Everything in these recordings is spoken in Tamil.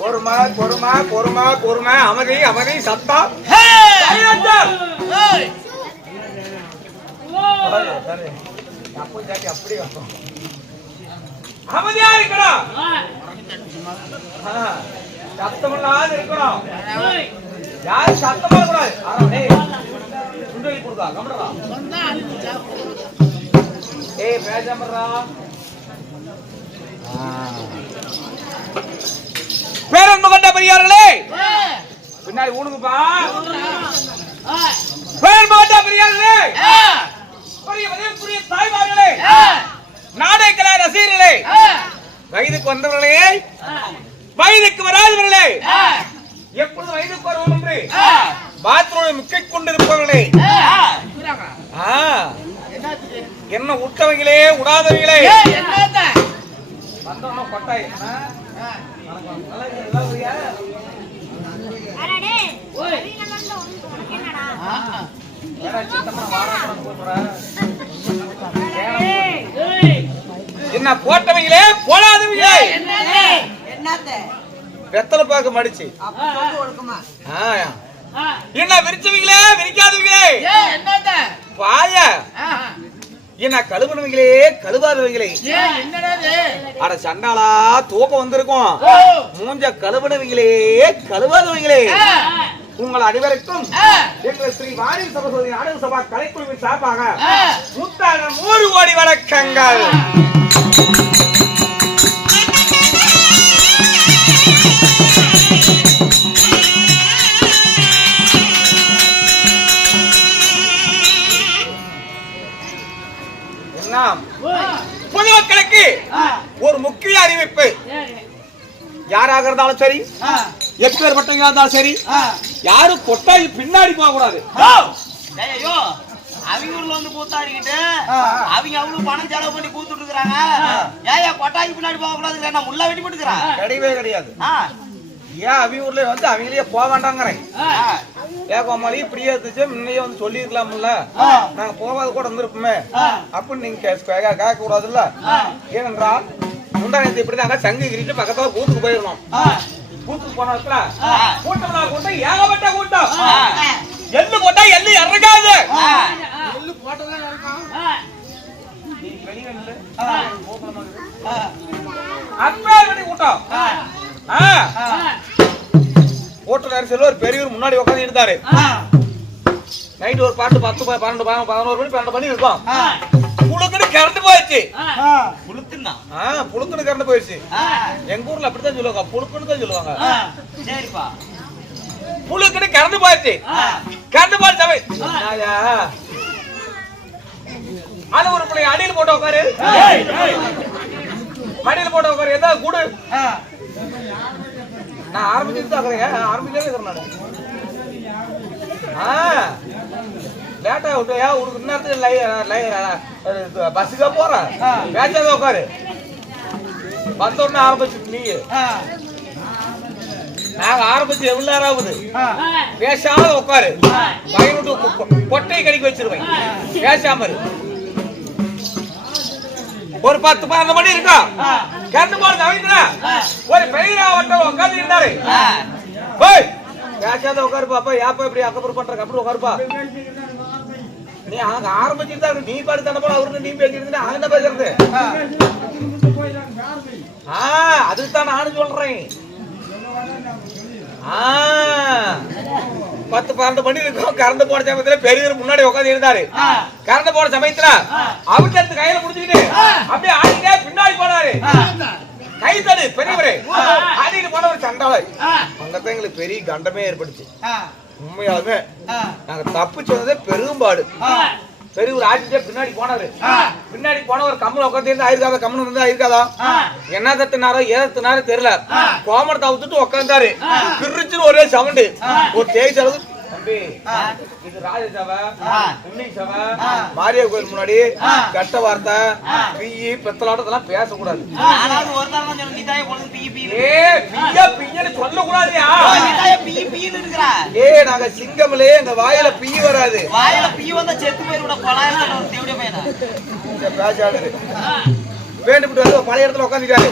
பொறுமை பொறுமை பொறுமை பொறுமை அமைதி அமைதி சத்தம் அப்படி அமைதியா இருக்கணும் சத்தம் இல்லாத இருக்கணும் யாரும் சத்தமா கூடாது கொடுக்கா கம்டா ஏய் பேசாமறா பேரன்பு கொண்ட பெரியார்களே பின்னாடி ஊனுங்கப்பா பேரன்பு கொண்ட பெரியார்களே புரிய தாய்மார்களே நாடக ரசிகர்களே வயதுக்கு வந்தவர்களே வயதுக்கு வராதவர்களே எப்பொழுது வயதுக்கு வருவோம் என்று பாத்ரூம் முக்கிக் கொண்டிருப்பவர்களே என்ன உட்கவங்களே உடாதவங்களே வந்தோம் கொட்டாய் என்ன போட்டவங்களே போடாதவங்களே வெத்தலை பாக்க மடிச்சு என்ன விரிச்சவங்களே விரிக்காதவங்களே பாய என்ன கழுவுனவங்களே கழுவாதவங்களே அட சண்டாளா தூக்கம் வந்திருக்கும் மூஞ்ச கழுவுனவங்களே கழுவாதவங்களே உங்கள் அனைவருக்கும் எங்கள் ஸ்ரீ வாணி சரஸ்வதி நாடக சபா கலைக்குழுவின் சார்பாக 100 கோடி வணக்கங்கள். பொதுமக்களுக்கு ஒரு முக்கிய அறிவிப்பு. யாராக இருந்தாலும் சரி எப்பேற்பட்டவங்களா இருந்தாலும் சரி யாரும் கொட்டாய் பின்னாடி போக கூடாது. அவங்க ஊர்ல வந்து கூத்தாடிக்கிட்டு அவங்க அவ்வளவு பணம் செலவு பண்ணி கூத்துட்டு இருக்காங்க. ஏன் கொட்டாய்க்கு பின்னாடி போக கூடாது? நான் முள்ள வெட்டி போட்டுக்கிறேன். கிடையவே கிடையாது. ஏன் அவங்க ஊர்ல வந்து அவங்களே போக வேண்டாங்கிறேன். ஏகோமாலி இப்படியே இருந்துச்சு முன்னையே வந்து சொல்லி இருக்கலாம்ல, நாங்க போகாத கூட இருந்திருப்போமே அப்படின்னு நீங்க கேட்க கூடாதுல்ல. ஏனென்றால் முந்தானத்தை இப்படிதாங்க சங்கு கிரிட்டு பக்கத்துல கூத்துக்கு போயிருந்தோம். கூத்துக்கு போன இடத்துல கூட்டம் கூட்டம் ஏகப்பட்ட கூட்டம். எள்ளு போட்டா எள்ளு இறங்காது. எள்ளு போட்டதான் இறங்கும். அப்படி கூட்டம் ஓட்டுநர் செல்வர் பெரியவர் முன்னாடி உட்காந்து இருந்தாரு. நைட் ஒரு பாட்டு 10 12 11 மணி 12 மணி இருக்கும். புழுக்குன்னு கரண்ட் போயிடுச்சு. புழுக்குன்னு கரண்ட் போயிடுச்சு. எங்க ஊர்ல அப்படித்தான் சொல்லுவாங்க, புழுக்குன்னு தான் சொல்லுவாங்க. சரிப்பா, புழுக்குன்னு கரண்ட் போயிடுச்சு. கரண்ட் போயிடுச்சு அது ஒரு பிள்ளை அடியில் போட்டு உட்காரு, மடியில் போட்டு உட்காரு. எதாவது கூடு நான் ஆரம்பிச்சுட்டு ஆரம்பிச்சே லேட்டா விட்டுயா உனக்கு நேரத்துக்கு பஸ்ஸுக்கா போறேன் பேச்சாத உட்காரு. வந்த உடனே ஆரம்பிச்சுட்டு நீ நாங்க ஆரம்பிச்சு எவ்வளவு நேரம் ஆகுது பேசாம உட்காரு. பயனுட்டு கொட்டையை கடிக்க வச்சிருவேன். பேசாம ஒரு 10 12 மணி இருக்கா கரண்ட் போறது அமைக்கிறா. ஒரு பெரிய வட்டம் உட்காந்து இருந்தாரு. பேசாத உட்காருப்பா. அப்ப ஏப்பா இப்படி அக்கப்புறம் பண்ற அப்படி உட்காருப்பா. நீ அங்க ஆரம்பிச்சுட்டு தான் நீ பாடு தானே போல அவருக்கு நீ பேசிட்டு அங்க என்ன பேசுறது? அதுதான் நானும் சொல்றேன். 10 12 மணி இருக்கும். கரண்ட் போன சமயத்துல பெரியவர் முன்னாடி உட்காந்து இருந்தாரு. கரண்ட் போன சமயத்துல அவருக்கு எடுத்து கையில முடிச்சுக்கிட்டு அப்படியே ஆடிட்டே பின்னாடி போனாரு. கை தடு பெரியவரே ஆடிட்டு போன ஒரு சண்டாளை. அங்கதான் எங்களுக்கு பெரிய கண்டமே ஏற்படுச்சு. உண்மையாலுமே நாங்க தப்பு சொன்னதே பெரும்பாடு. பெரியவர் ஆடிட்டே பின்னாடி போனாரு. பின்னாடி போனவர் கம்மல் உட்காந்து ஆயிருக்காதா, கம்மல் இருந்தா ஆயிருக்காதா, என்ன தத்துனாரோ ஏதத்துனாரோ தெரியல. கோமரத்தை அவுத்துட்டு உட்காந்தாரு. கிருச்சுன்னு ஒரே சவுண்டு. ஒரு தேய் செலவு தம்பி இது ராஜ சபை இன்னைக்கு சபை மாரியா கோயில் முன்னாடி கட்ட வார்த்தை பிய்யி பெத்தலாட்டத்தெல்லாம் பேசக்கூடாது. சொல்லக்கூடாதுயா. நாங்க சிங்கம்லே எங்க வாயில பிய் வராது. வாயில பிய் வந்தா செத்து போயிட பேசாடு வேண்டுபட்டு வந்து பழைய இடத்துல உட்காந்துட்டாரு.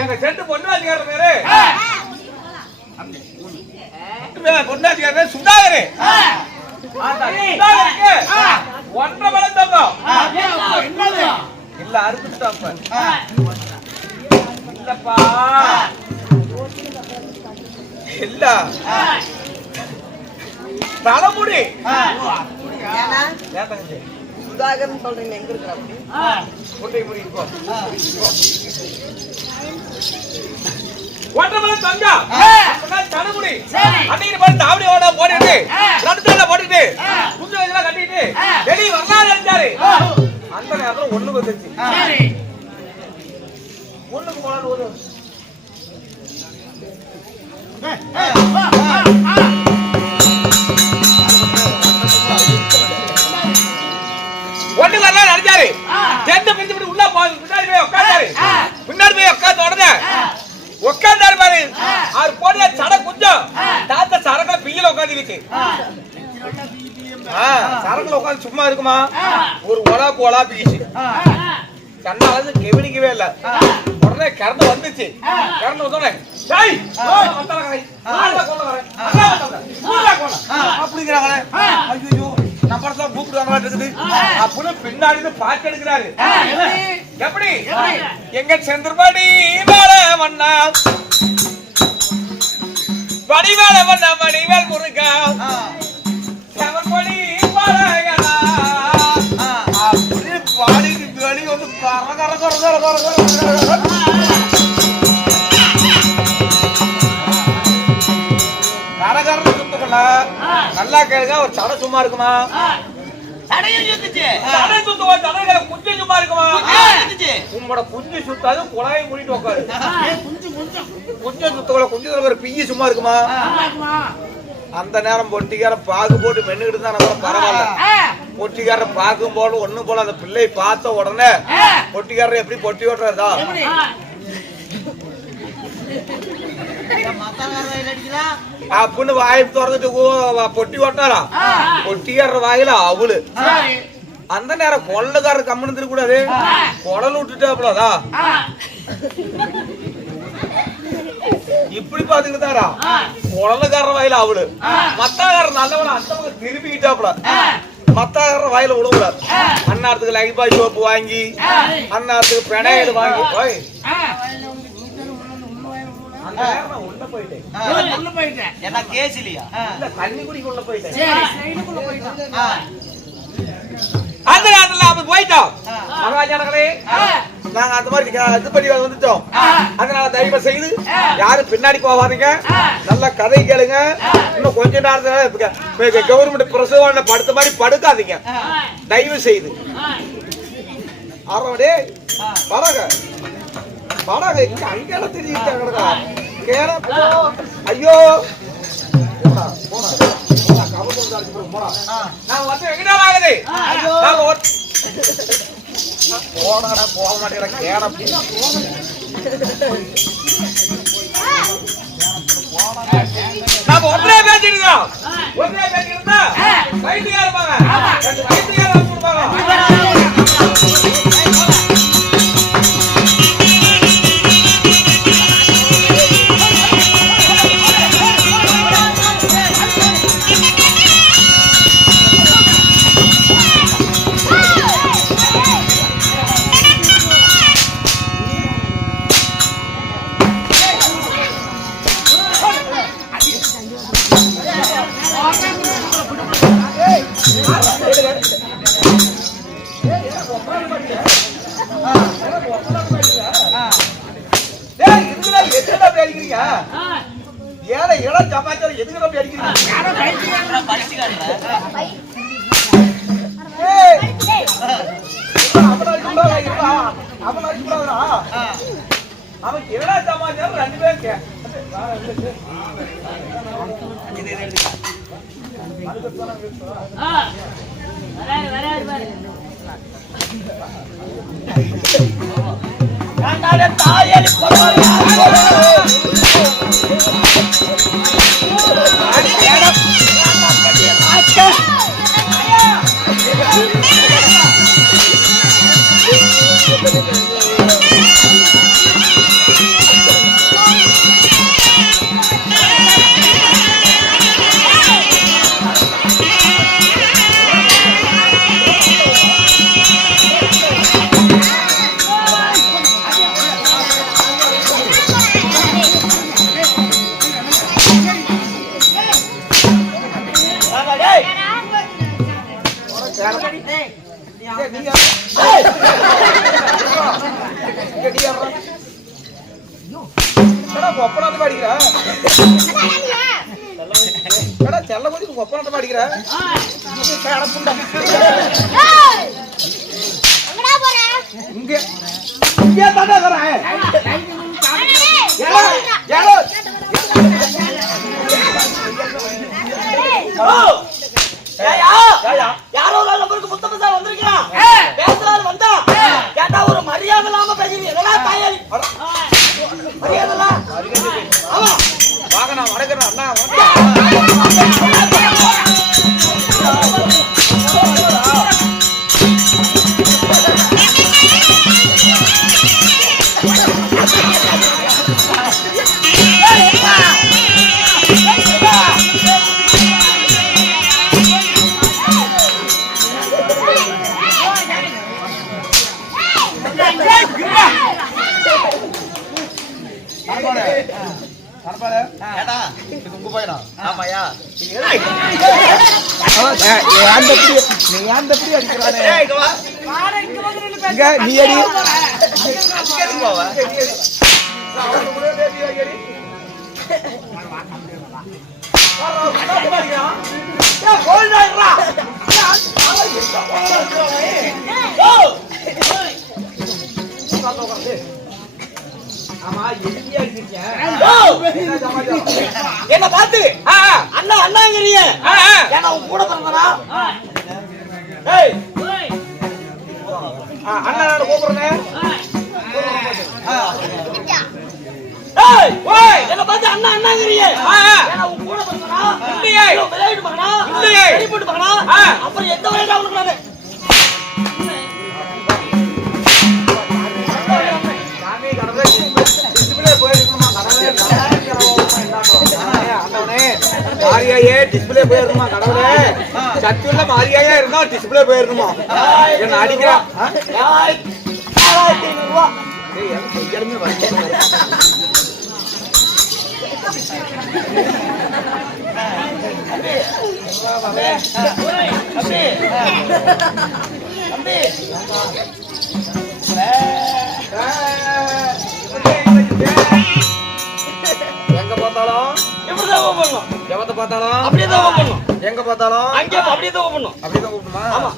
எங்க செட்டு பொண்ணாச்சிக்காரர் பேரு பொண்ணாச்சிக்காரர் சுதாகர். சுதாகருக்கு 1.5 பலம் தங்கம் இல்ல அறுத்துட்டாப்ப இல்லப்பா இல்ல தலைமுடி சுதாகர் சொல்றீங்க எங்க இருக்கிற அப்படி முட்டை முடி இப்போ 1.5 பலம் தங்கம் தலைமுடி அன்னைக்கு பார்த்து தாவடி ஓட போட்டுட்டு நடுத்தல போட்டுட்டு புது இதெல்லாம் கட்டிட்டு வெளியே வரலாறு நினைச்சாரு. அந்த நேரத்துல ஒண்ணு வந்துச்சு. ஒண்ணுக்கு போனாலும் ஒரு ஒண்ணு வரலாம் நினைச்சாரு. செண்டு பிரிச்சு விட்டு உள்ள போய் பின்னாடி போய் உட்கார்ந்தாரு. பின்னாடி போய் உட்கார்ந்த உடனே உட்கார்ந்தாரு பாரு. அவர் போடுற சடை கொஞ்சம் தாத்த சரக்குல பிய்யில உட்காந்துருக்கு. சரக்குல உட்காந்து சும்மா இருக்குமா ஒரு ஒலா போலா பீச்சு கண்ணால கெவனிக்கவே இல்ல. உடனே கரண்ட் வந்துச்சு. கரண்ட் வந்தோடனே அப்படிங்கிறாங்களே ஐயோ நம்பர் கூப்பிடுவாங்களா இருக்குது அப்படின்னு பின்னாடி பாட்டு எடுக்கிறாரு. எப்படி எங்க செந்திரபாடி மேல வண்ணா வடிவேல வண்ணா வடிவேல் முருகா செவன்படி பாடகனா அப்படி பாடிக்கு வெளி வந்து கர கர கர கர கர கரகரன்னு சுத்தல நல்லா கேளுங்க. ஒரு சடை சும்மா இருக்குமா? சடையும் சுத்துச்சு. சடை சுத்துவா சடையில குஞ்சு சும்மா இருக்குமா? சுத்துச்சு. உங்களோட குஞ்சு சுத்தாது குழாயை மூடிட்டு உட்காரு. குஞ்சு சுத்தவள குஞ்சுல ஒரு பிய்ய சும்மா இருக்குமா? அந்த நேரம் பொட்டிக்காரன் பாகு போட்டு மென்னுக்கிட்டு தான் நம்ம பரவாயில்ல. பொட்டிக்காரன் பாக்கும் போல ஒண்ணு போல அந்த பிள்ளை பார்த்த உடனே பொட்டிக்காரர் எப்படி பொட்டி ஓட்டுறதா அப்படின்னு வாய் திறந்துட்டு பொட்டி ஓட்டாரா பொட்டிக்காரர் வாயில அவளு. அந்த நேரம் கொள்ளக்காரர் கம்முன்னு இருக்க கூடாது. குடல் விட்டுட்டாப்லதா இப்படி பாத்துக்கிட்டாரா குழந்தைக்காரர் வாயில அவளு. மத்தாக்காரர் நல்லவன அந்த பக்கம் திரும்பிக்கிட்டாப்ல மத்தாக்காரர் வாயில விழுவுல. அண்ணாத்துக்கு லைஃபாய் சோப்பு வாங்கி அண்ணாத்துக்கு பெனையில் வாங்கி போய் அந்த நேரம் நான் உள்ள போயிட்டேன். என்ன கேஸ் இல்லையா? இல்ல தண்ணி குடிக்க உள்ள போயிட்டேன். அந்த நேரத்துல அப்படி போயிட்டோம். மகாஜனங்களே நாங்க அந்த மாதிரி இது பண்ணி வந்துட்டோம். அதனால தயவு செய்து யாரும் பின்னாடி போவாதீங்க. நல்லா கதை கேளுங்க. இன்னும் கொஞ்ச நேரத்துல கவர்மெண்ட் பிரசவம் படுத்த மாதிரி படுக்காதீங்க தயவு செய்து. ஆறோடே பரக பரக அங்கெல்லாம் தெரிஞ்சுக்கிட்டாங்க. ஐயோ நான் வந்து எங்கடா ஆகுது போனடா போக மாட்டேங்கிற கேடம் நாம ஒன்றே பேசிருக்கோம். ஒன்றே பேசிருந்தா வயிற்றுக்கார இருப்பாங்க. வயிற்றுக்கார கொடுப்பாங்க. ஏழை இளம் சமாச்சாரம் எதுக்கு நம்ம அடிக்கிறீங்க? அவன் என்னடா சமாச்சாரம் 2 பேருக்கு கொப்பனாட்டம் அடிக்கிறா செல்ல போய் கொப்பனாட்டம் அடிக்கிறா இங்க இங்கே தாண்டா தரேன் யாரோ நம்பருக்கு முத்தப்பா வந்திருக்கான் பேசுறாரு வந்தா கேட்டா ஒரு மரியாதை இல்லாம பேசுறீங்க எதனா தாயாரி மரியாதை ஆமா வாங்க நான் வணக்கிறேன் அண்ணா நீ அடி என்ன பார்த்து அண்ணா அண்ணாங்கிறீங்க ஏன்னா உன் கூட பிறந்தனா அண்ணா கூப்பிடுறேன் என்ன பார்த்து அண்ணா அண்ணாங்கிறீங்க ஏன்னா உன் கூட பிறந்தனா விளையாட்டு மகனா வெளிப்பட்டு மகனா அப்புறம் எந்த விளையாட்டு அவனுக்கு நானு மாரியாயே டிஸ்பிளே போயிருக்குமா கடவுளே சத்தியுள்ள மாரியாயே இருந்தா டிஸ்பிளே போயிருக்குமா என்ன அடிக்கிறான் எங்க பார்த்தாலும் எவத்தை பார்த்தாலும் அப்படியே தான் பண்ணணும் எங்க பார்த்தாலும் அங்கே அப்படியே தான் பண்ணணும் அப்படியே தான் கூப்பிடுமா ஆமா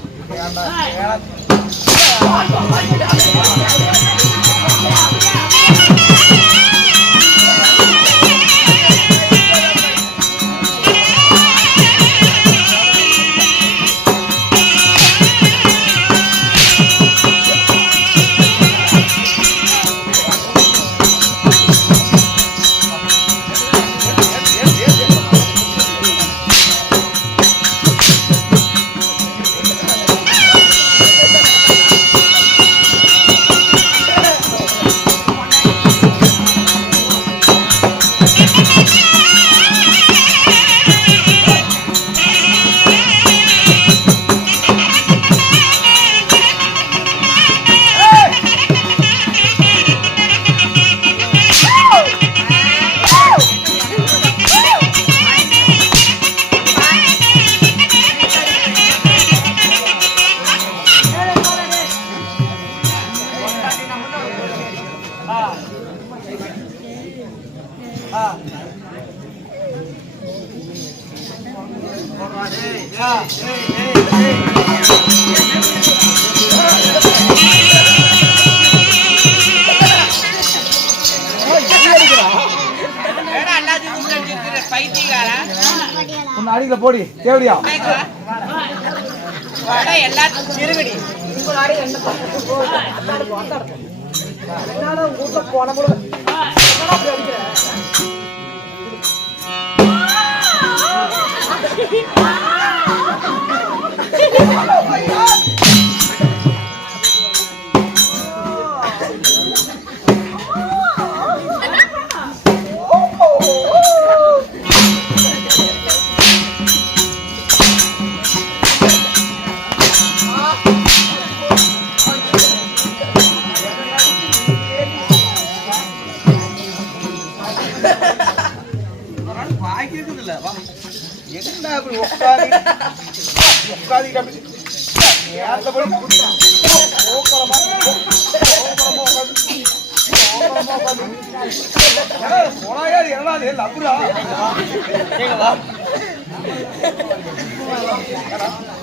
அடிக்கல போடி தேவடியா எல்லாத்துக்கும் சிறுகடி போன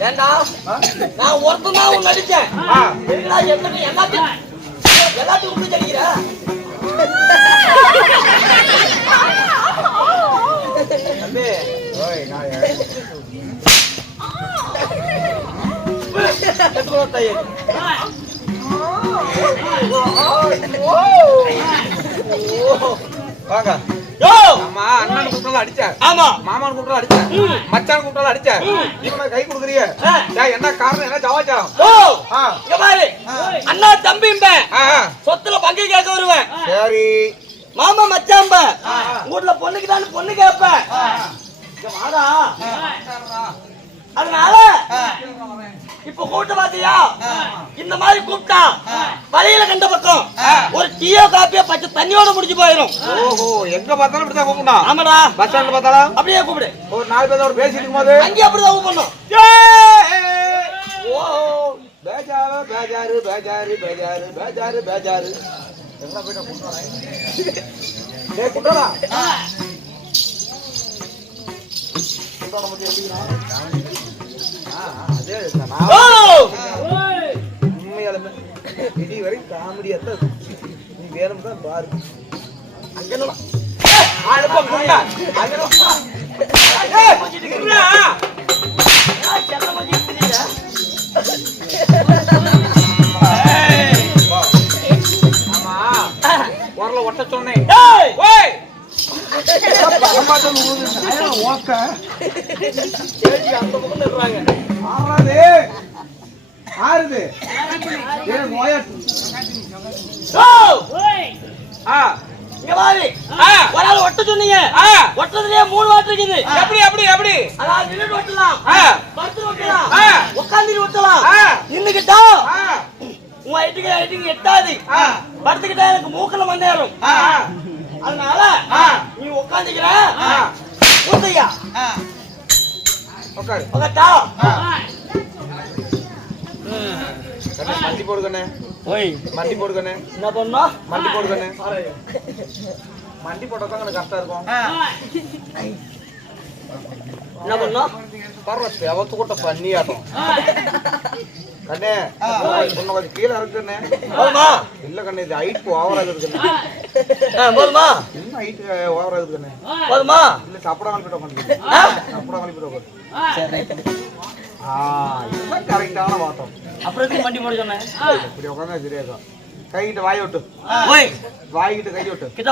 ஏண்டா நான் ஒருத்தனா உன் நடிச்சேன் எல்லாத்தையும் உப்பு தெரிகிற வாங்க ஆமா அண்ணன் கூப்பிட்டாலும் அடிச்சார் ஆமா மாமான் கூப்பிட்டாலும் அடிச்சார் மச்சான் கூப்பிட்டாலும் அடிச்சார் இவனை கை கொடுக்குறிய என்ன காரணம் என்ன சமாச்சாரம் இங்க பாரு அண்ணா தம்பிம்ப சொத்துல பங்கு கேட்க வருவேன் சரி மாமா மச்சாம்ப வீட்டுல பொண்ணுக்கு தான் பொண்ணு கேப்ப வாடா அதனால இப்ப கூட்ட பாத்தியா இந்த மாதிரி கூப்பிட்டா வழியில கண்ட பக்கம் ஒரு டீயோ காப்பியோ பச்சை தண்ணியோட முடிஞ்சு போயிடும். ஓஹோ எங்க பார்த்தாலும் இப்படிதான் கூப்பிடணும். ஆமாடா பஸ் ஸ்டாண்ட்ல பார்த்தாலும் அப்படியே கூப்பிடு. ஒரு 4 பேரோட பேசிட்டு இருக்கும்போது அங்கே அப்படிதான் கூப்பிடணும். ஓ பேஜாரு பேஜாரு பேஜாரு பேஜாரு பேஜாரு பேஜாரு எங்க போயிட்ட கூப்பிடுறானே டேய் கூப்பிடுறா கூப்பிடுற மாதிரி எப்படினா அதே உண்மையாலுமே இது வரைக்கும் காமெடியா தான் நீ வேணும் தான் பாரு அங்க ஆளுப்பா குண்டா அங்க ஆமா குரல ஒட்ட சொன்னேன் ஒட்ட சொன்னீங்க ஒட்டதுலயே 3 வாட்டு இருக்குது. எப்படி எப்படி எப்படி அதாவது நின்று ஒட்டலாம் படுத்து ஒட்டலாம் உட்கார்ந்து ஒட்டலாம் நின்னுக்கிட்டா உங்க ஐட்டுக்கு எட்டாது படுத்துக்கிட்டா எனக்கு மூக்கல மண்ணேறும். அதனால நீ உட்காந்துக்கிற ஊத்தையா உட்காரு உட்காட்டா மண்டி போடுகண்ணே மண்டி போடுகண்ணே என்ன பண்ணா மண்டி போடுகண்ணே மண்டி போட்டதான் எனக்கு கரெக்டா இருக்கும். என்ன பண்ணா பரவாயில்ல எவத்து கூட்ட பண்ணி ஆட்டம் கண்ணே உன்னை கொஞ்சம் கீழே இருக்குண்ணே போதுமா இல்ல கண்ணே இது ஹைட் ஓவரா இருக்குண்ணே போதுமா இன்னும் ஹைட் ஓவரா இருக்குண்ணே போதுமா இல்ல சப்படா கழிப்பிட்டோம் சப்படா கழிப்பிட்டோம் இதுதான் கரெக்டான வாட்டம். அப்புறம் எதுக்கு வண்டி போட சொன்னேன் இப்படி உட்காந்தா சரியா இருக்கும். கைகிட்ட வாய் விட்டு வாய்கிட்ட கை விட்டு கிட்ட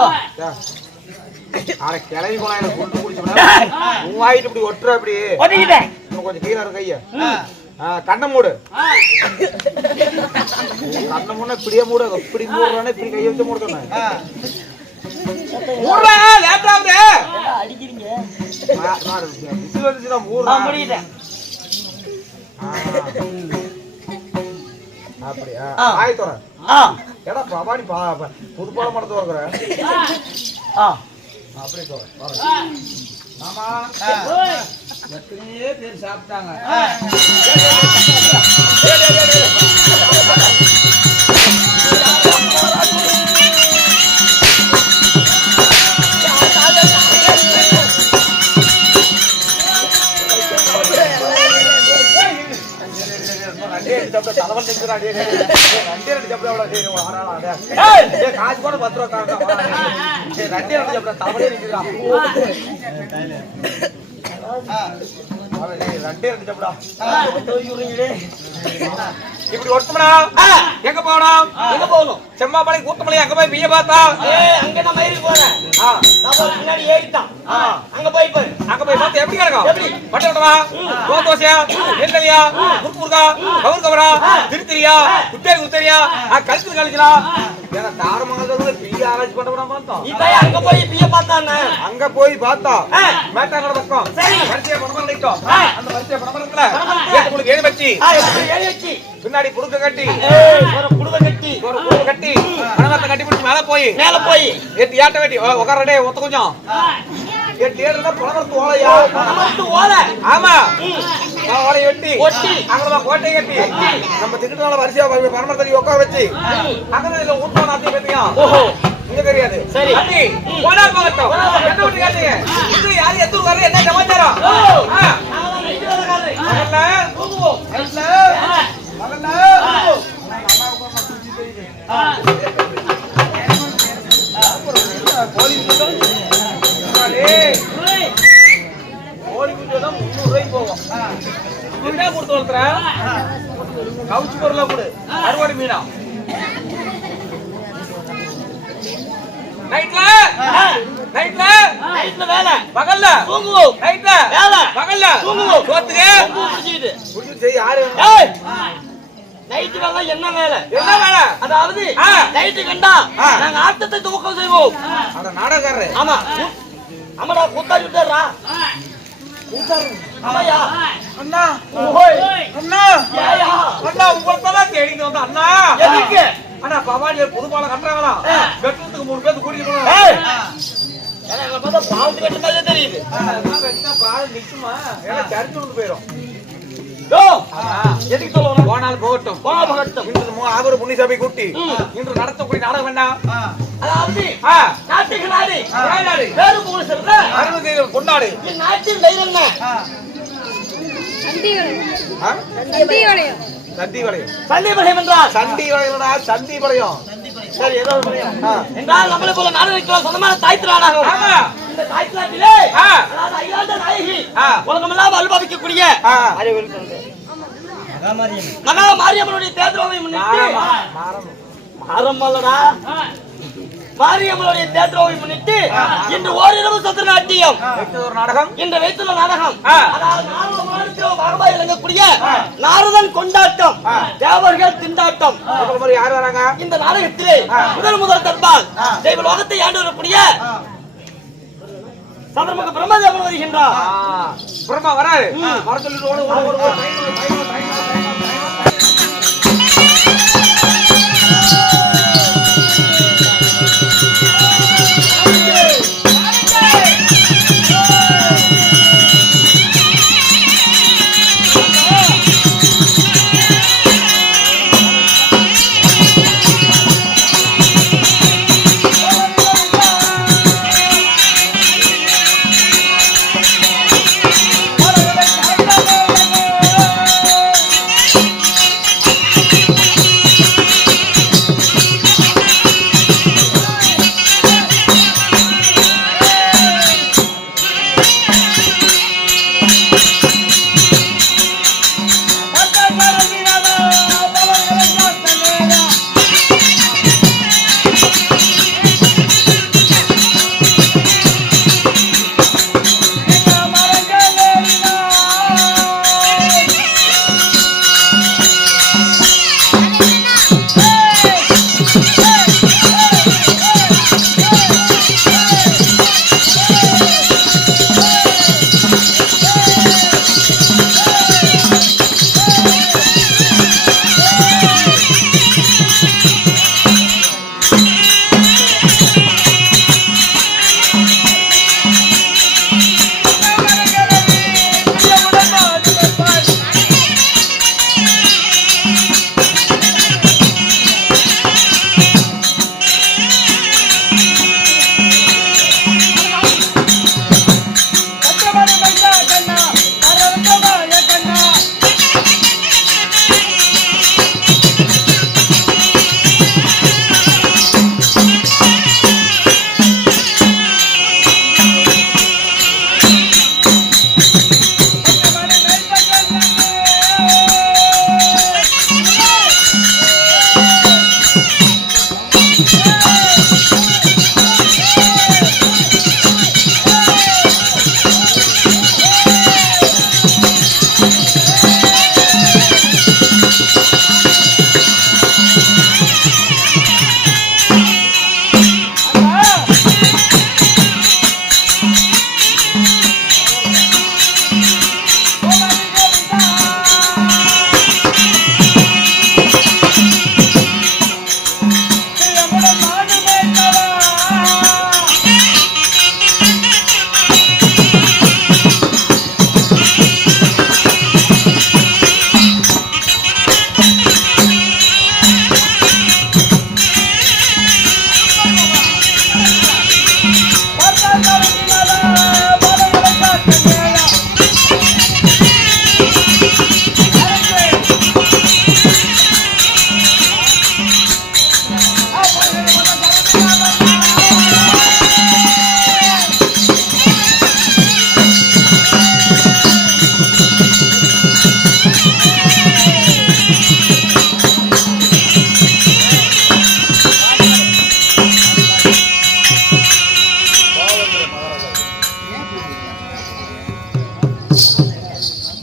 ஆனா கிளவி போனா எனக்கு குண்டு குடிச்சோம்னா உன் வாயிட்டு இப்படி ஒட்டுற அப்படி கொஞ்சம் கீழே இருக்கு கைய கண்ணை மூடு கண்ணை மூட இப்படியே மூடு இப்படி மூடுறானே இப்படி கையை வச்சு மூட சொன்னேன் அடிக்கிறீங்க அப்படியா ஆயத்தோற ஏடா பவானி புது பாடம் படத்து வாங்குற அப்படியே சொல்ற ஆமா எத்தனையே பேர் சாப்பிட்டாங்க தலைவன் காசு கூட 10 ரூபா ரெண்டே ரெண்டு சாப்பிட தலைவலே நிற்கிறான் ரெண்டே ரெண்டு சாப்பிடா இப்படி ஒட்டமனா எங்க போகணும் எங்க போகணும் செம்மாப்பாளையம் கூட்டமலை அங்க போய் பிய பார்த்தா அங்க நான் மயிலுக்கு போறேன் நான் பின்னாடி ஏறிட்டான் அங்க போய் பாரு அங்க போய் பார்த்தா எப்படி கிடக்கும் எப்படி பட்டவட்டமா தோசையா நெல்லலியா முருகா கவுர் கவரா திருத்திரியா குத்தேரி குத்தேரியா கழுத்து கழிச்சலா ஏன்னா தாரமங்கலத்துல பிய ஆராய்ச்சி பண்ண பார்த்தோம் இப்ப அங்க போய் பிய பார்த்தானே அங்க போய் பார்த்தோம் மேட்டாங்கட பக்கம் சரி வரிசையா பணம் நிக்கும் அந்த வரிசையா பணம்ல உங்களுக்கு ஏறி வச்சி பின்னாடி புடுக்க கட்டி ஒரு புடுக கட்டி பணத்தை கட்டி பிடிச்சி மேல போய் ஏத்தி ஏட்ட வெட்டி உட்காரடே ஒத்த கொஞ்சம் 8 ஏடு தான் பணமரத்து ஓலையா பணமரத்து ஓலை ஆமா ம். ஓலையை வெட்டி ஒட்டி அங்க கோட்டை கட்டி நம்ம திட்டத்தால வரிசையா பணமரத்தடி உட்கார வச்சு அங்க இதுல ஊட்டோம் நாத்தி பத்தியும் ஓஹோ இங்க தெரியாது சரி அப்படி போனால் போகட்டும் எந்த விட்டு கேட்டீங்க இது யாரு எத்தூர் வரல என்ன சமாச்சாரம் நாங்க நைட் வரகாரு மகள்ல தூங்குவோம் மகள்ல கோழி குஞ்சு 300 ரூபாய்க்கு போகும் என்ன கொடுத்து வளர்த்துற கவுச்சு பொருளா கொடு அறுவடை மீனா நைட்ல நைட்ல வேலை பகல்ல தூங்குவோம் நைட்ல வேலை பகல்ல தூங்குவோம் சோத்துக்கு குடிச்சிட்டு குடிச்சு செய் யாரு ஏய் நைட் வேலை என்ன வேலை என்ன வேலை அதாவது நைட் கண்டா நாங்க ஆட்டத்தை துவக்கம் செய்வோம் அந்த நாடகக்காரரு ஆமா ஆமாடா கூத்தாடி விட்டாரா ஆமாயா அண்ணா ஓய் அண்ணா ஏயா அண்ணா உங்கள்தான் தேடிட்டு வந்த அண்ணா எதுக்கு அண்ணா பவானியில புது பாலம் கட்டுறாங்களா வெட்டத்துக்கு 3 பேருக்கு கூட்டிட்டு போகணும் ஏய் எனக்கு பார்த்தா பாவத்து கட்ட மாதிரி தெரியுது பாலம் நிக்குமா எல்லாம் சரிச்சு வந்து போயிடும் யோ எதுக்கு சொல்லுவோம் போனால் போகட்டும் போனா பகட்டும் இன்று ஆவர புண்ணியசபை கூட்டி இன்று நடத்தக்கூடிய நாடகம் வேண்டாம் அதாவது நாட்டுக்கு நாடு நாடு வேறு போல சொல்ற அறுபது கொண்டாடு என் நாட்டின் தைரியம் சண்டி வளையம் சண்டி பயம் என்றால் சண்டி வளையம்டா சண்டி வளையம் சரி ஏதோ ஒரு பயம் என்றால் நம்மளை போல நாடு வைக்கலாம் சொந்தமான தாய்த்து நாடாகும் ஆமா இந்த தாய்த்து நாட்டிலே அதாவது ஐயாண்ட நாயகி உலகமெல்லாம் அனுபவிக்கக்கூடிய மகா மாரியம்மனுடைய தேர்தலை முன்னிட்டு மாரம்மல்லடா மாரியம்மனுடைய தேர்தலை முன்னிட்டு இன்று ஓரிரவு சதுர நாட்டியம் ஒரு நாடகம் இன்று வைத்துள்ள நாடகம் இறங்கக்கூடிய நாரதன் கொண்டாட்டம் தேவர்கள் திண்டாட்டம் யார் வராங்க இந்த நாடகத்திலே முதல் தர்பால் தெய்வ லோகத்தை ஆண்டு வரக்கூடிய சந்திரமுக பிரம்மதேவன் வருகின்றார் பிரம்மா வராரு வர சொல்லிட்டு ஓடு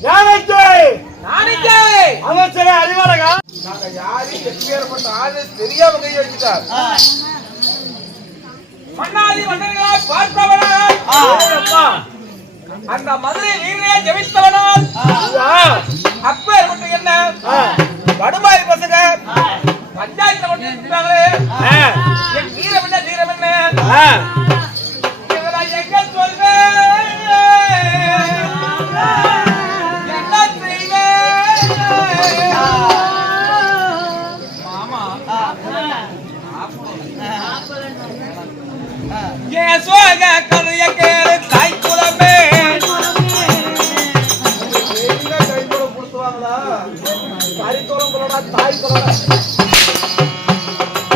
நாளைக்கே அமைச்சரே அறிவாளகா, நாங்க யாரையும் எப்பேற்பட்ட ஆளு தெரியாம கை வச்சுட்டார். மன்னாதி மன்னர்களை பார்த்தவனால் அந்த மதுரை வீரே ஜெயித்தவனால் அப்பேற்பட்ட என்ன வடுமாறி பசங்க பஞ்சாயத்துல கொண்டு இருக்காங்களே, என் வீரம் என்ன தீரம் என்ன இவரை எங்க சொல்வேன், என்ன செய்வேன் மாமா. என் சோக கதைய கேளு தாய் குலமே. கைக்குலம் கொடுத்துவாங்களா? கறிக்குலம் சொல்லடா, தாய் குலம்.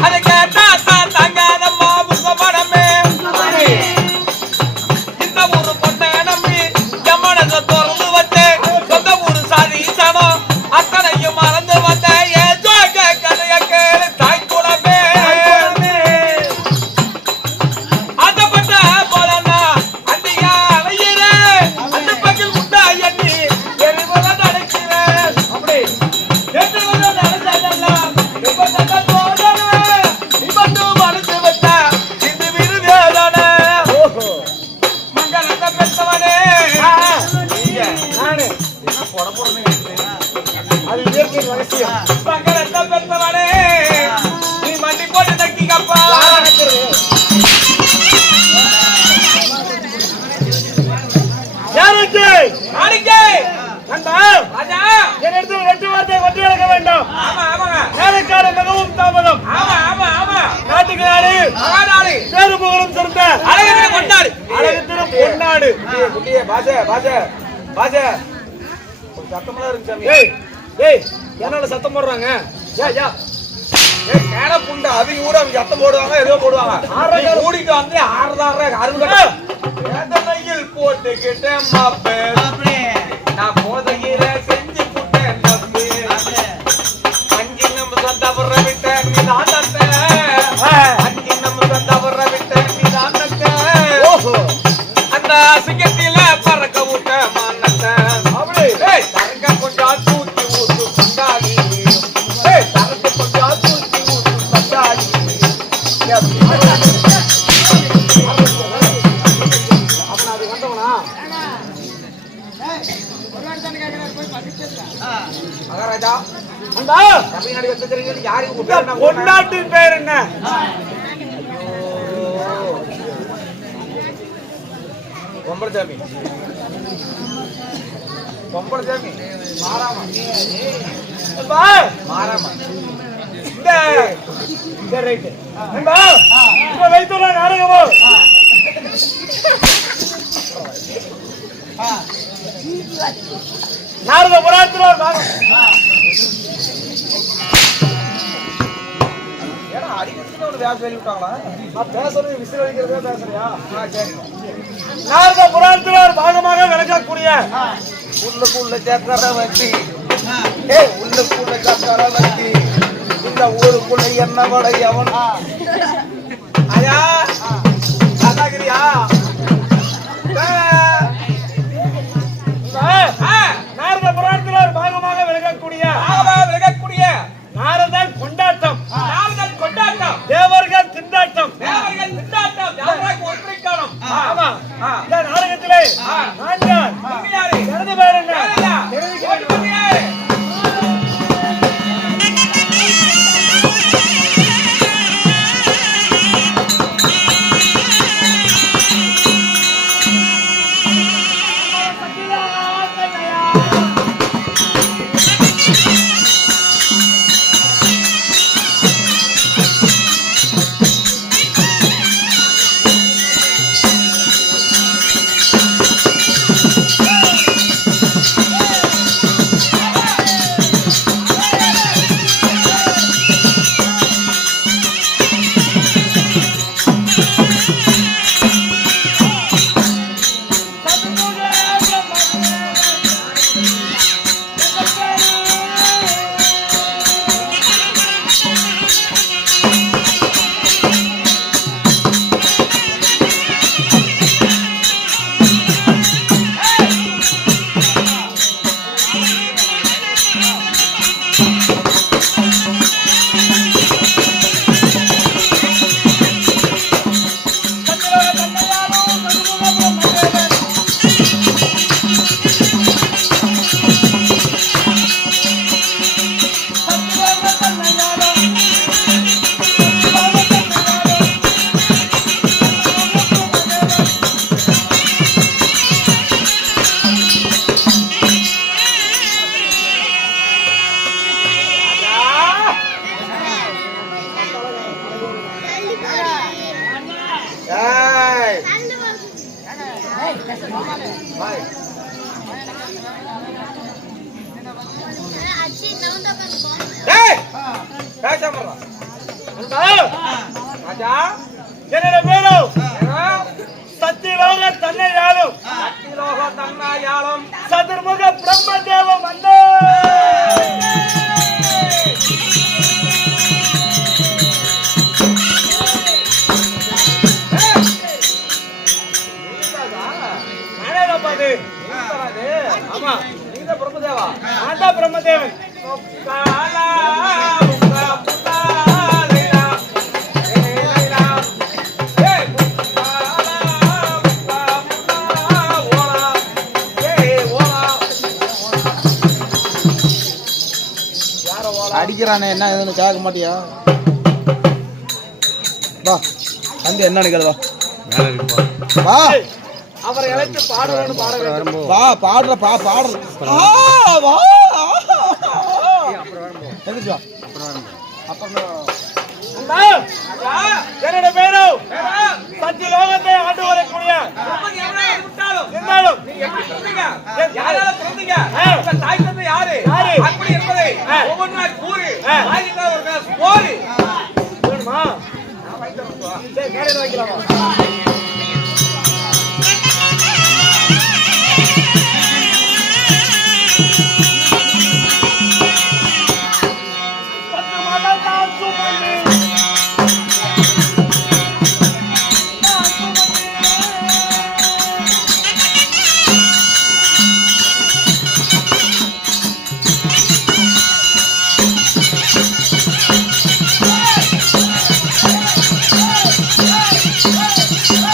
அது கேட்டா தான் தங்காதம்மா முக மனமே. இந்த ஊரு பொண்ணை நம்பி எம்மனத திறந்து வந்தேன். சொந்த ஊரு சாதி சனம் அத்தனையும் மறந்து வந்தேன். என் சோக கதைய கேளு தாய் குலமே. அதப்பட்ட போலனா அண்டியா அலையிறேன். அந்த பக்கம் உண்டா எண்ணி எரிவத நடக்கிறேன். அப்படி எரிவத நடந்ததெல்லாம் இப்ப தந்த தோழனே. இப்பட்டு மனசு வச்சா இந்த விருதேதானே. மங்களத்தை பெற்றவனே. நீங்க நானு என்ன போட போறேன்னு அது இயற்கை ரகசியம். மங்களத்தை பெற்றவனே. நீ மண்டி போட்டு தக்கிக்கப்பா. யாருக்கு நாளைக்கே கண்டா ராஜா. என்னிடத்தில் 2 வார்த்தை ஒற்றி இழக்க வேண்டும். ஆமா ஆமாங்க. நேரக்கால மிகவும் தாமதம். ஆமா ஆமா ஆமா. நாட்டுக்கு நாடு மகாநாடு பேரு புகழும் சிறந்த அழகிய கொண்டாடு. அழகத்திலும் பொன்னாடு. புள்ளியே பாசே பாசே பாசே. ஒரு சத்தமெல்லாம் இருக்கு சாமி. ஏய் ஏய், என்னால சத்தம் போடுறாங்க? யா ஏய் கேட புண்டை அவங்க கூட அவங்க சத்தம் போடுவாங்க, ஏதோ போடுவாங்க. நீ கூடிட்டு வந்து ஆறுதாற அருங்கட்ட வேதனையில் போட்டுக்கிட்டேன் மாப்பே. நான் போதையில செஞ்சு புட்டேன் தம்பி. அஞ்சு நிமிஷம் தவற விட்டேன் நீ தாண்டத்தை. அஞ்சு நிமிஷம் தவற விட்டேன் நீ தாண்டத்தை. ஓஹோ, அந்த சிங்கத்தில பறக்க விட்ட மானத்தை. அப்படி ஏய் தரங்க கொஞ்சம் தூக்கி ஊத்து பந்தாடி. ஏய் தரங்க கொஞ்சம் தூக்கி ஊத்து பந்தாடி. அப்ப நான் அது வந்தவனா? மகாராஜா அண்டா தமிழ்நாடு வச்சிருக்கீங்க யாருக்கு உங்க இந்த பேர் என்ன? பொன்னாட்டின் பேர் என்ன? பொம்பளசாமி. பொம்பளசாமி மாறாமா அப்பா, மாறாமா. இந்த இந்த ரைட் அண்டா இப்ப வைத்துள்ள நாடகமோ நாரத புராணத்தில் ஒரு பாகம். ஏன்னா அடிக்கடி ஒரு வேலை சொல்லி விட்டாங்களா? நான் பேசுறது விசில் அடிக்கிறதே பேசுறியா? சரி. நாரத புராணத்தில் ஒரு பாகமாக விளக்கக்கூடிய உள்ளுக்குள்ள சக்கர வட்டி. ஏய் உள்ளுக்குள்ள சக்கர வட்டி. இந்த ஊருக்குள்ள என்ன வடை அவன். ஐயா அதாகிரியா. நாரத புராணத்தில் ஒரு பாகமாக விளக்கக்கூடிய விலகக்கூடிய நாரதர் கொண்டாட்டம், நாள்கள் கொண்டாட்டம். தேவர்கள் திண்டாட்டம். தேவர்கள் திண்டாட்டம். யாராக ஒன்றிக்காணும். ஆமா, இந்த நாடகத்திலே நான் யார்? நீங்க யாரு? எனது பேர் என்ன? யாரையா? தெரிவிக்கிறேன். ஓட்டுமணியே. டேய் பேசாம இருடா. ராஜா என்னோட பேரு ஏன்னா, சத்தியலோக தன்னை யாரும் சக்திலோக தன்னாயாலும் சதுர்முக பிரம்மதேவ மன்னே ஆமா நீங்க பிரம்மதேவா ஆண்டா பிரம்மதேவன் காலா முக்கா புத்தாலையா ஏலையா ஏய் காலா முக்கா புத்தா ஓலா ஏய் ஓலா யார ஓலா அடிக்கிறானே என்ன ஏதுன்னு கேட்க மாட்டியா? வா தம்பி என்ன நினைக்கிறதா வா அவரை அழைத்து பாடுவான்னு பாட வேண்டும். வா பாடுற பாடுற வா எதுக்கு அம்மா, என்னோட பேரு சத்தியலோகத்தை ஆண்டு வரக்கூடிய இருந்தாலும் நீங்க எப்படி பிறந்தீங்க யாரால பிறந்தீங்க உங்க தாய் தந்தை யாரு யாரு? அப்படி என்பதை ஒவ்வொன்றா கூறு வாங்கிட்டு ஒரு கிளாஸ் போரு வேணுமா? சரி, மேடையில வைக்கலாமா? பத்து மாதம் தான் சுமந்து ஏய்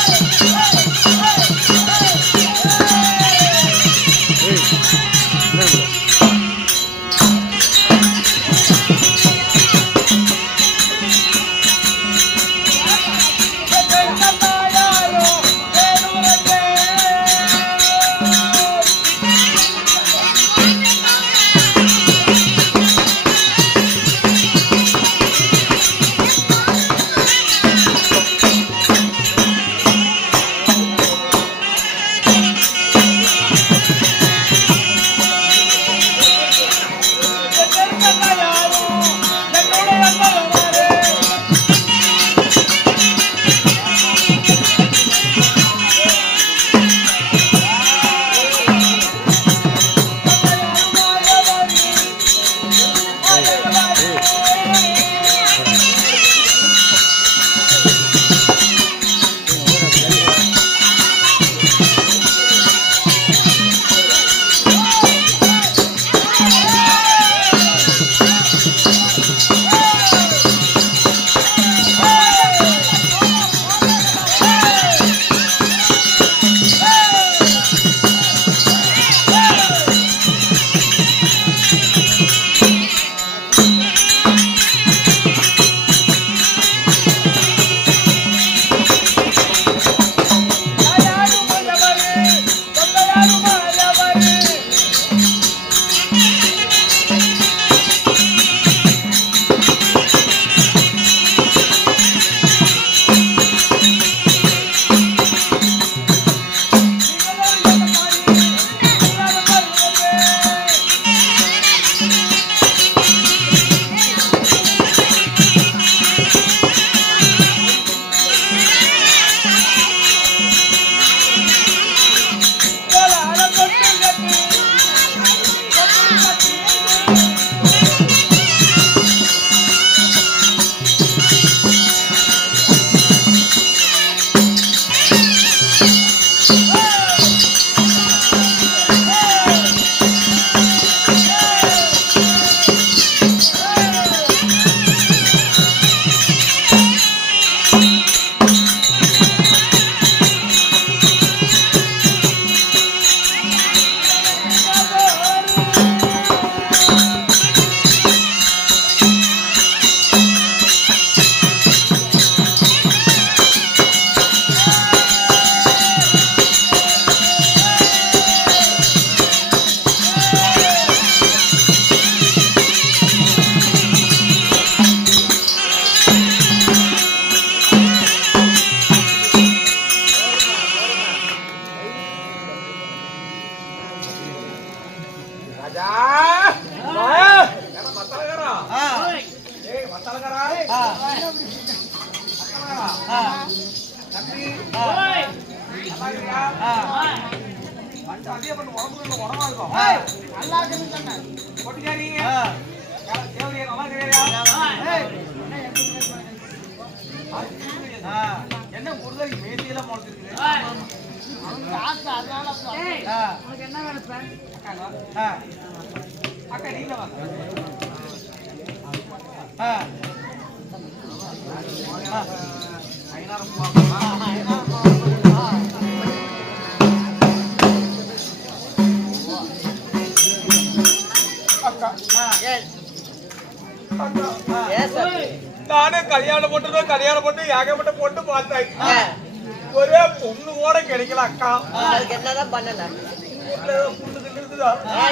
ராஜா மத்தலகாரா ஏய் மத்தலகாரா தம்பி நல்லா இருக்கியா வந்து அதே பண்ணு உடம்புக்கு உடம்பா இருக்கும் நல்லா இருக்குன்னு சொன்னேன் கொட்டிக்காரி தேவரியா நல்லா இருக்கிறியா என்ன முருகன் மேசியில முளைச்சிருக்கு என்ன வேணும் அக்கா நீங்க வாங்க நானே கல்யாணம் போட்டு ஏகப்பட்ட பொண்ணு பார்த்தேன் ஒரே பொண்ணு கூட கிடைக்கல அக்கா அதுக்கு என்னதான் பண்ணலாம்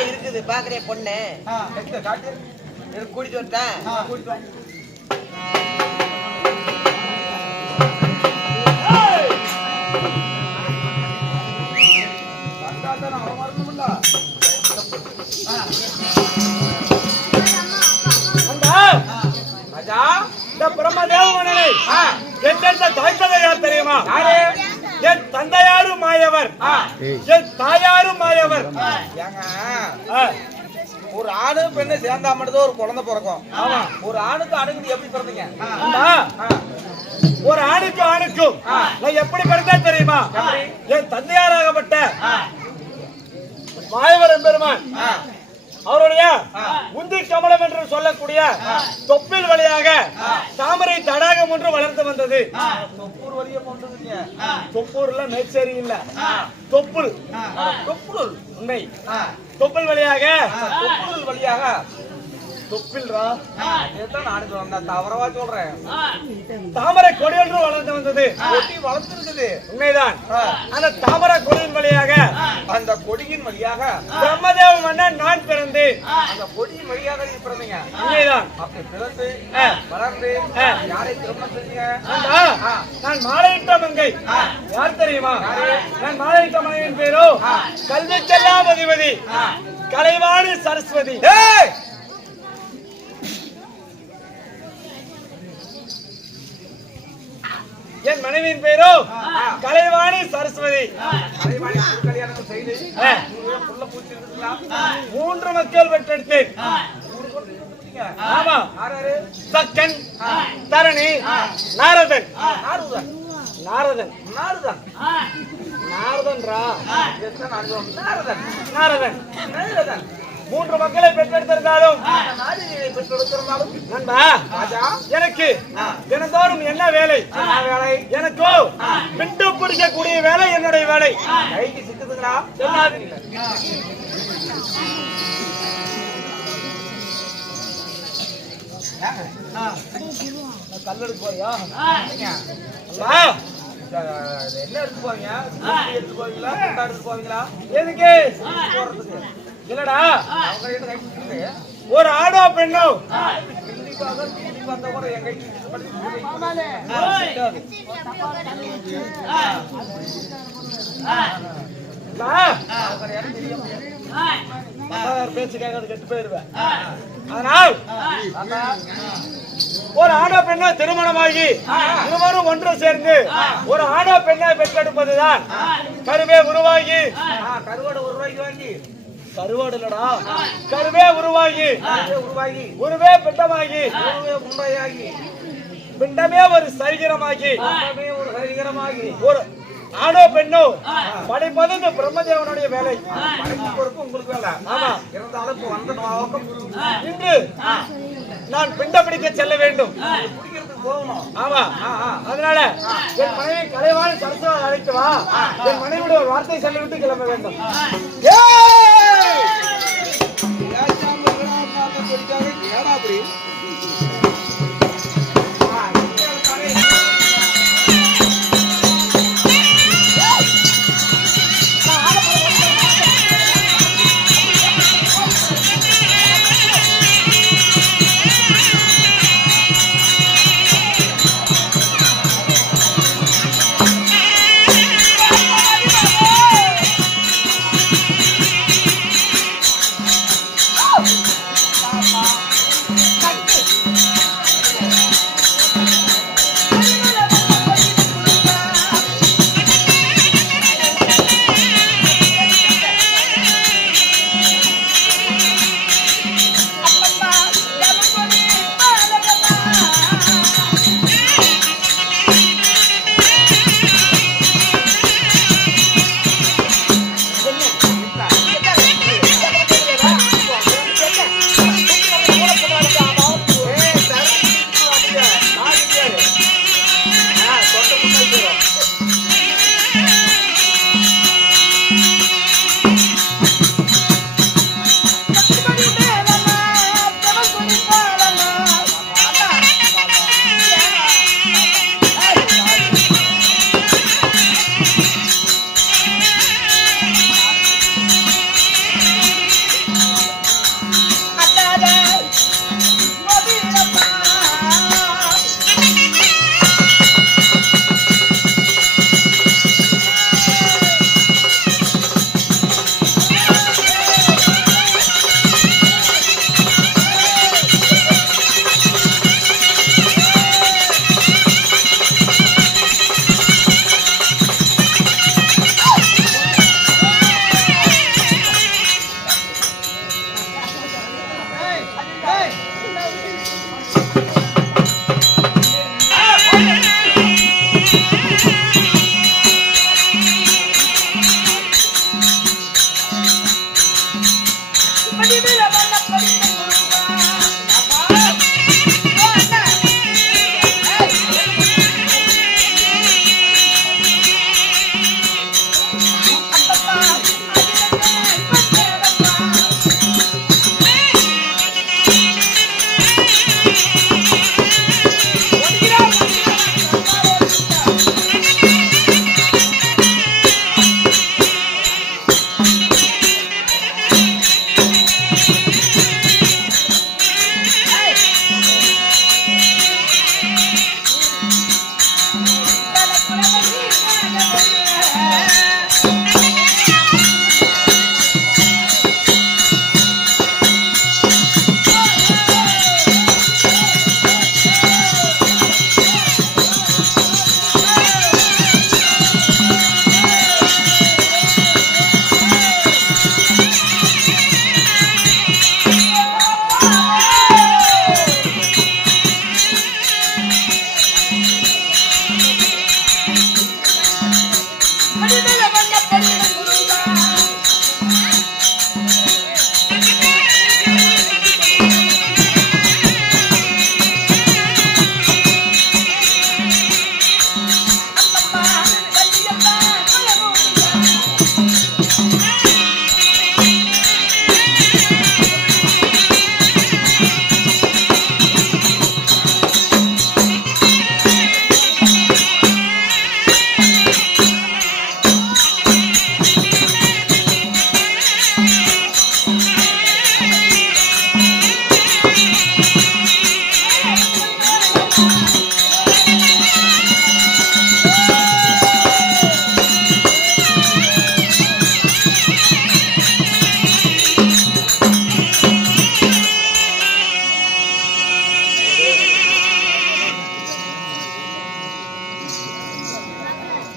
இருக்குது பாக்குறே பொண்ணு கூட்டிட்டு வரட்டேன் பிரம்மதேவனை எந்த தாய்த்தந்தையார் தெரியுமா? என் தந்தையாரும் மாயவர், என் தாயாரும் மாயவர். ஒரு ஆணு பெண்ணு சேர்ந்தா மட்டும்தான் ஒரு குழந்தை பிறக்கும். ஆமா, ஒரு ஆணுக்கு அணுகுது எப்படி பிறந்தீங்க? ஒரு ஆணுக்கும் நான் எப்படி பிறந்தேன் தெரியுமா? என் தந்தையாராகப்பட்ட மாயவர் எம்பெருமான் அவருடைய உந்தி கமலம் என்று சொல்லக்கூடிய தொப்பில் வழியாக தாமரை தடாகம் ஒன்று வளர்ந்து வந்தது. தொப்பூர் வழியாக கொண்டு தொப்பூர்ல மேச்சேரி இல்ல, தொப்புள் உண்மை. தொப்புள் வழியாக தொப்பில்ரா நானு சொல்றேன், தவறவா சொல்றேன். தாமரை கொடி ஒன்று வளர்ந்து வந்தது. கொடி வளர்ந்துருக்குது உண்மைதான். அந்த தாமரை கொடியின் வழியாக, அந்த கொடியின் வழியாக பிரம்மதேவ மன்னன் நான் பிறந்து, அந்த கொடியின் வழியாக நீ பிறந்தீங்க. உண்மைதான். அப்படி பிறந்து வளர்ந்து யாரை திருமணம் செஞ்சீங்க? நான் மாலையிட்ட மங்கை. யார் தெரியுமா? நான் மாலையிட்ட மங்கையின் பேரோ கல்வி செல்லாமதிபதி கலைவாணி சரஸ்வதி. என் மனைவியின் பேரோ கலைவாணி சரஸ்வதி. கல்யாணம் செய்து 3 மக்கள் பெற்றெடுத்தேன். ஆமா, சக்கன், தரணி, நாரதன். நாரதன் நாரதன் 3 மக்களை பெற்றெடுத்திருந்தாலும் நண்பா, எனக்கு தினந்தோறும் என்ன வேலை? எனக்கோ விட்டு பிடிக்கக்கூடிய வேலை என்னுடைய வேலை. கைக்கு சிக்குதுங்களா? கல்லெடுக்க போறியா? என்ன எடுத்து போவீங்க? எடுத்து போவீங்களா? எடுத்து போவீங்களா? எதுக்கு? இல்லடா, ஒரு ஆடோ பெண்ணோ கூட என் கைக்கு பேச்சு கேட்கறது கெட்டு போயிருவேன். அதனால் ஒரு ஆணோ பெண்ணா திருமணமாகி இருவரும் ஒன்று சேர்ந்து ஒரு ஆணோ பெண்ணை பெற்றெடுப்பதுதான் கருவே உருவாகி, கருவாடு உருவாக்கி கருவாடு இல்லடா, கருவே உருவாகி உருவே பிண்டமாகி உண்மையாகி பிண்டமே ஒரு சரிகிரமாகி ஒரு ஆணோ பெண்ணோ படைப்பது இந்த பிரம்மதேவனுடைய வேலை. பொறுப்பு உங்களுக்கு வேலை. ஆமா, இருந்தாலும் இப்ப வந்த நோக்கம் இன்று நான் பிண்ட பிடிக்க செல்ல வேண்டும். பிடிக்கிறதுக்கு போகணும். ஆமா, அதனால என் மனைவி கலைவாணி சரஸ்வதி அழைத்து வா. என் மனைவியோட ஒரு வார்த்தை சொல்லிவிட்டு கிளம்ப வேண்டும்.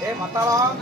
ஏய் மத்தாளம்